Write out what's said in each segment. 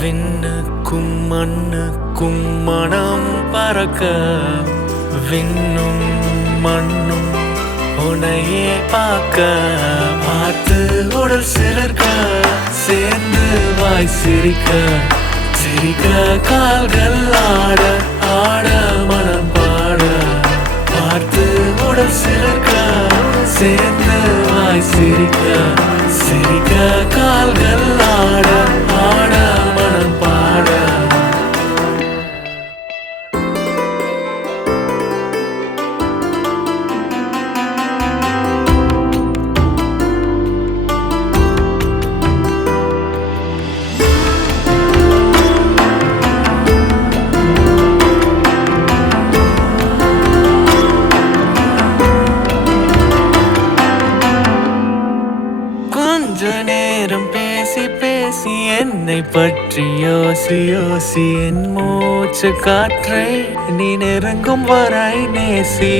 விண்ணுக்கும் மண்ணுக்கும் மனம் பறக்க விண்ணும் மண்ணும் உன்னையே பார்க்க பார்த்து உடல் சிலிர்க்க சேர்ந்து வாய் சிரிக்க சிரிக்க கால்கள் ஆட ஆட மனம் பாட பார்த்து உடல் சிலிர்க்க சேர்ந்து வாய் சிரிக்க சிரிக்க கால்கள் ஆட ஆட மனம் பாட கொஞ்ச நேரம் பேசி பேசி என்னை பற்றி யோசி யோசி என் மூச்சு காற்றை நீ நெருங்கும் வரை நேசி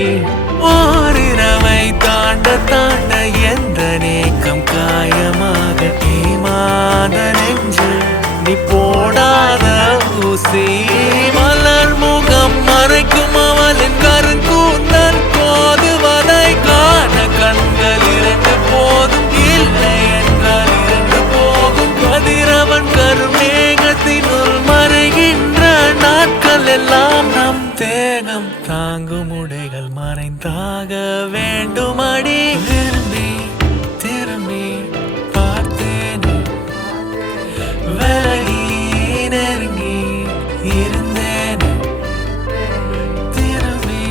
ஓரிரவை தாண்ட தாண்ட எந்த நேக்கம் காயமாக ஏமாத நெஞ்சு நீ போடாத ஊசி மலர் முகம் மறைக்கும் அவளின் கருங்கூந்தல் போதுவதை காண கண்கள் இரண்டு போதும் இல்லை என்றால் இரண்டு போகும் கதிரவன் கருமேகத்தினுள் மறைகின்ற நாட்கள் எல்லாம் நம் தேகம் தாங்கும் உடைகள் மறைந்தாக வேண்டுமடி திரும்பி திரும்பி பார்த்தேனே விலகி நெருங்கி இருந்தேனே திரும்பி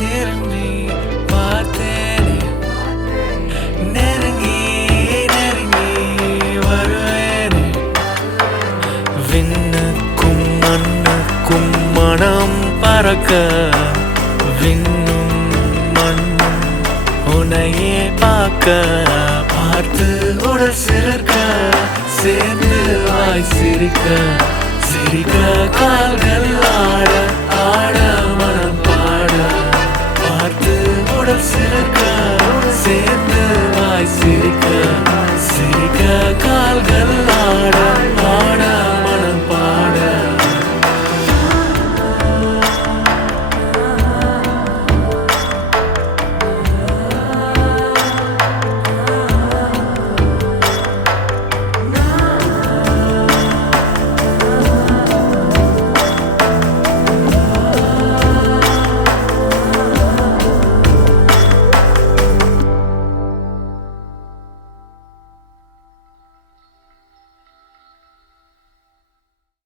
திரும்பி பார்த்தேனே நெருங்கி நெருங்கி வருவேனே விண்ணுக்கும் மண்ணுக்கும் மனம் பறக்க விண்ணும் மண்ணும் உன்னையே பார்க்க பார்த்து உடல் சிலிர்க்க சேர்ந்து வாய் சிரிக்க சிரிக்க கால்கள் ஆட ஆட மனம் பாட பார்த்து உடல் சிலிர்க்க